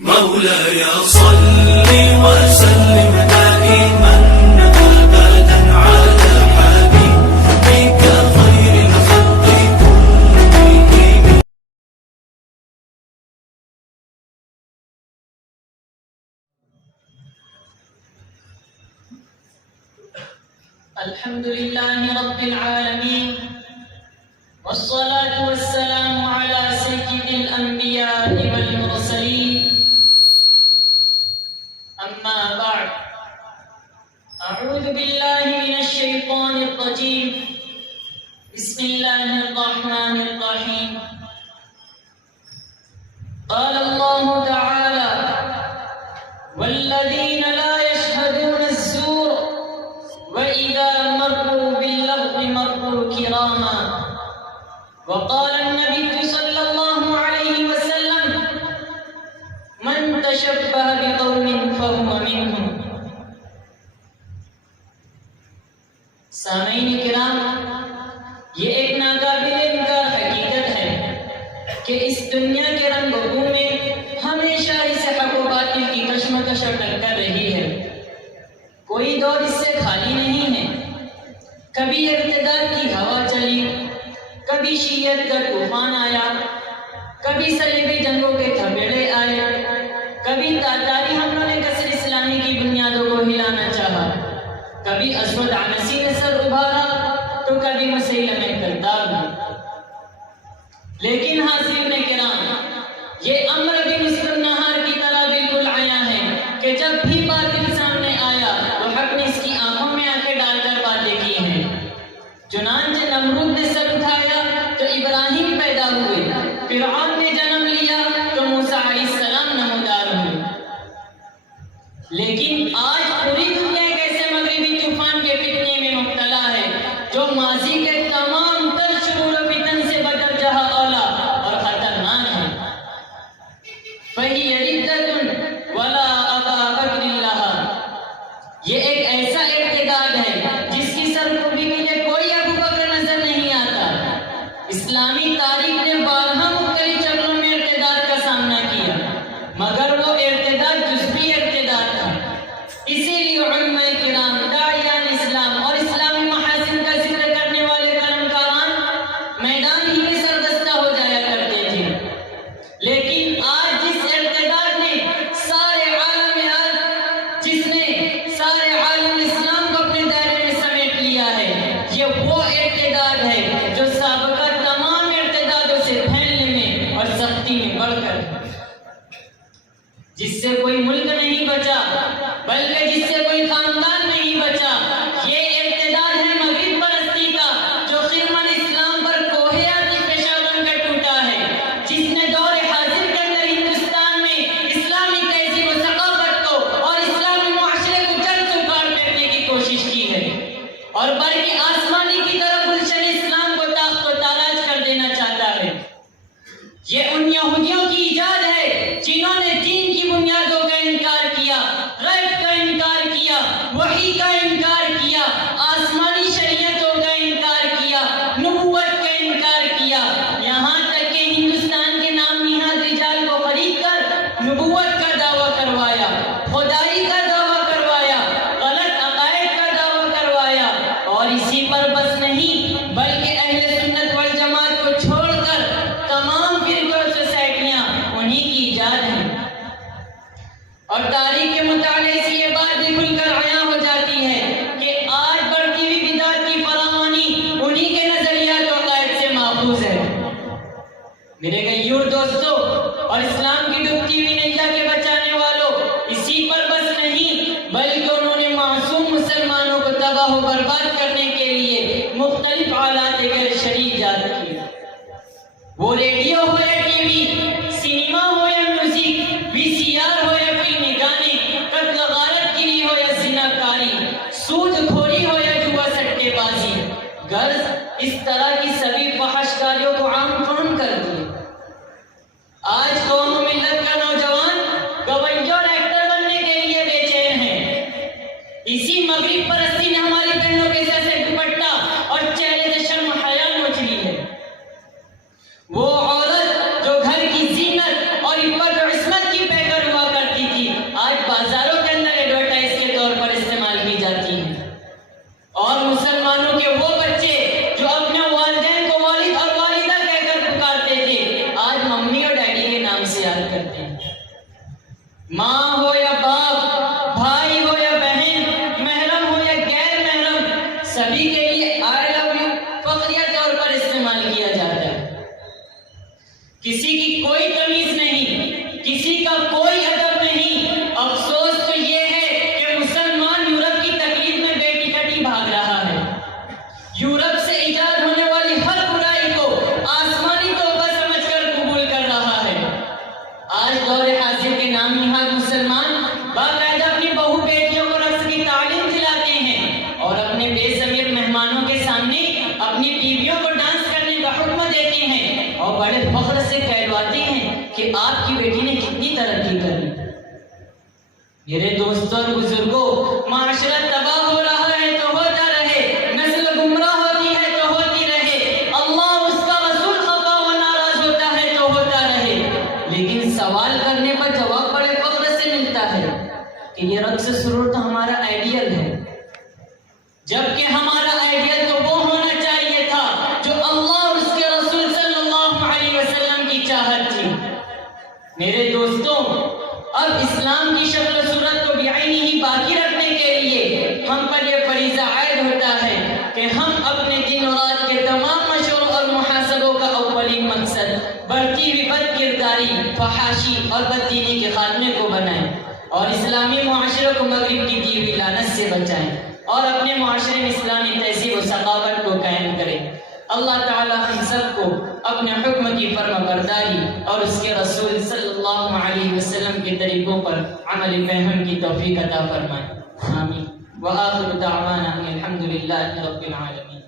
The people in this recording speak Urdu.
مولاي صل وسلم دائما ابدا على حبيبك خير الخلق كلهم. الحمد لله رب العالمين والصلاة والسلام على سيد الأنبياء والمرسلين. أما بعد، أعوذ بالله من الشيطان الرجيم. بسم الله الرحمن الرحيم. قال الله تعالى: والذين لا يشهدون الزور وإذا مروا باللغو مروا كراما. وقال النبي صلى الله عليه وسلم: من تشبه بقوم فهو منهم. سامعین کرام، یہ ایک ناقابل انکار حقیقت ہے کہ اس دنیا کے رنگ و بو میں ہمیشہ اس حق و باطل کی کشمکش اور ٹکر رہی ہے. کوئی دور اس سے خالی نہیں ہے. کبھی ارتداد کی ہوا چلی، کبھی شیعت کا طوفان آیا، کبھی صلیبی جنگوں کے تھپیڑے آئے، کبھی تاتاری حملوں نے قصر اسلامی کی بنیادوں کو ہلانا چاہا، کبھی اسود عنسی نے سر ابھارا تو کبھی مسیلمہ کذاب نے. لیکن حاضرین کرام، یہ امر بھی مثل النہار کی طرح بالکل عیاں ہے کہ جب بھی باطل سامنے آیا تو حق نے اس کی آنکھوں میں آنکھیں ڈال کر باتیں کی ہیں. چنانچہ نمرود نے سر اٹھایا تو ابراہیم پیدا ہوئے، فرعون نے جنم لیا تو موسیٰ علیہ السلام نمودار ہوئے. لیکن آج پوری دنیا ایک ایسے مغربی طوفان کے فتنے میں مبتلا ہے جو ماضی کے تمام تر شرور و فتن سے بدرجہ اولا اور خطرناک ہے. فَهِيَ رِدَّةٌ وَلَا أَبَا بَكْرٍ لَهَا. یہ ایک ایسا ارتداد ہے جس کی سرکوبی کے لیے کوئی ابو بکر نظر نہیں آتا. اسلامی تاریخ نے بارہا مختلف شکلوں میں ارتداد کا سامنا کیا، مگر وہ ارتداد جزوی ارتداد تھا. اسی لیے علماء کرام، داعیان اسلام اور اسلامی محاسن کا ذکر کرنے والے قلمکاران میدان ہی میں سربستہ ہو جایا کرتے تھے. لیکن آج جس ارتداد نے سارے عالم اسلام کو اپنے دائرے میں سمیٹ لیا ہے، یہ وہ ارتداد ہے جو سابقہ تمام ارتدادوں سے پھیلنے میں اور سختی میں بڑھ کر، جس سے کوئی ملک نہیں بچا بلکہ جس سے کوئی خاندان نہیں بچا. یہ ارتداد ہے مغرب پرستی کا جو خرمن اسلام پر کوہ آتش فشاں بن کر ٹوٹا ہے، جس نے دور حاضر کے اندر ہندوستان میں اسلامی تہذیب و ثقافت کو اور اسلامی معاشرے کو جڑ سے اکھاڑ پھینکنے کی کوشش کی ہے اور برق آسمانی کی طرف گلشن اسلام کو تاخت و تاراج کر دینا چاہتا ہے. یہ ان یہودیوں کی ایجاد ہے جنہوں نے دین کی بنیادوں کا انکار کیا، غیب کا انکار کیا، وحی کا انکار کیا، آسمانی شریعتوں کا انکار کیا، نبوت کا انکار کیا، یہاں تک کہ ہندوستان کے نام نہاد رجال کو خرید کر نبوت کا دعویٰ کروایا، خدائی کا دعویٰ کروایا، غلط عقائد کا دعویٰ کروایا. اور اسی پر بس نہیں بلکہ اہل سنت والجماعت کو چھوڑ کر تمام فرقے اور سوسائٹیاں انہی کی ایجاد ہیں. اور تاریخ کے مطالعے سے یہ بات بھی کھل کر عیاں ہو جاتی ہے کہ آج بڑھتی ہوئی بدعت کی فراوانی انہی کے نظریات و عقائد سے ماخوذ ہے. میرے غیور دوستو اور اسلام کی ڈوبتی ہوئی نیا کے بچانے والوں، اسی پر بس نہیں بلکہ انہوں نے معصوم مسلمانوں کو تباہ و برباد کرنے کے لیے مختلف آلات غیر شرعی ایجاد کیے. وہ ریڈیو ہو یا ٹی وی، سینما ہو یا میوزک، وی سی آر ہو یا فلمی گانے، قتل غارت گیری ہو یا زناکاری، سود خوری ہو یا جوا سٹے بازی، غرض اس طرح کی سبھی فحش کاریوں کو عام فہم کر دیے. آج قوم و ملت کا نوجوان گویوں اور ایکٹر بننے کے لیے بے چین ہے. اسی مغرب پرستی نے ہماری بہنوں کے سر سے دوپٹہ اور چہرے سے شرم و حیا نوچ لی ہے. وہ عورت جو گھر کی زینت اور عفت و عصمت کی پیکر ہوا جاتے ہیں. ماں ہو یا باپ، بھائی ہو یا بہن، محرم ہو یا غیر محرم، سبھی کے لیے آئی لو یو فخریہ طور پر استعمال کیا جاتا ہے. کسی کی کوئی تمیز نہیں، کسی کا کوئی ادب نہیں. افسوس تو یہ ہے کہ مسلمان یورپ کی تقلید میں بے ٹکٹی بھاگ رہا ہے. یورپ سے ایجاد ہونے والی ہر برائی کو آسمانی تحفہ سمجھ کر قبول کر رہا ہے. آج دور حاضر کے نام نہاد مسلمان باقاعدہ اپنی بہو بیٹیوں کو رقص کی تعلیم دلاتے ہیں اور اپنے بے ضمیر مہمانوں کے سامنے اپنی بیویوں کو ڈانس کرنے کا حکم دیتے ہیں اور بڑے فخر سے کہلواتے ہیں کہ آپ کی بیٹی نے کتنی ترقی کر لی. میرے دوستوں اور بزرگوں، معاشرہ تباہ ہو رہا ہے تو ہوتا رہے، نسل گمراہ ہوتی ہے تو ہوتی رہے، اللہ اس کا رسول خفا و ناراض ہوتا ہے تو ہوتا رہے. لیکن سوال کرنے پر جواب بڑے فخر سے ملتا ہے کہ یہ رقص سرور تو ہمارا آئیڈیل ہے، جبکہ ہمارا آئیڈیل تو وہ ہونا چاہیے تھا جو اللہ اور اس کے رسول صلی اللہ علیہ وسلم کی چاہت تھی. میرے دوستوں، اب اسلام کی شکل و صورت کو بعینی ہی باقی رکھنے کے لیے ہم پر یہ فریضہ عائد ہوتا ہے کہ ہم اپنے دن و رات کے تمام مشوروں اور محاسبوں کا اولین مقصد بڑھتی ہوئی بد کرداری، فحاشی اور بددینی کے خاتمے کو بنائیں اور اسلامی معاشرے کو مغرب کی دی ہوئی لعنت سے بچائیں اور اپنے معاشرے میں اسلامی تہذیب و ثقافت کو قائم کریں. اللہ تعالی ہم سب کو اپنے حکم کی فرما برداری اور اس کے رسول صلی اللہ علیہ وسلم کے طریقوں پر عمل فہم کی توفیق عطا فرمائے. آمین. وآخر دعوانا الحمد للہ رب العالمین.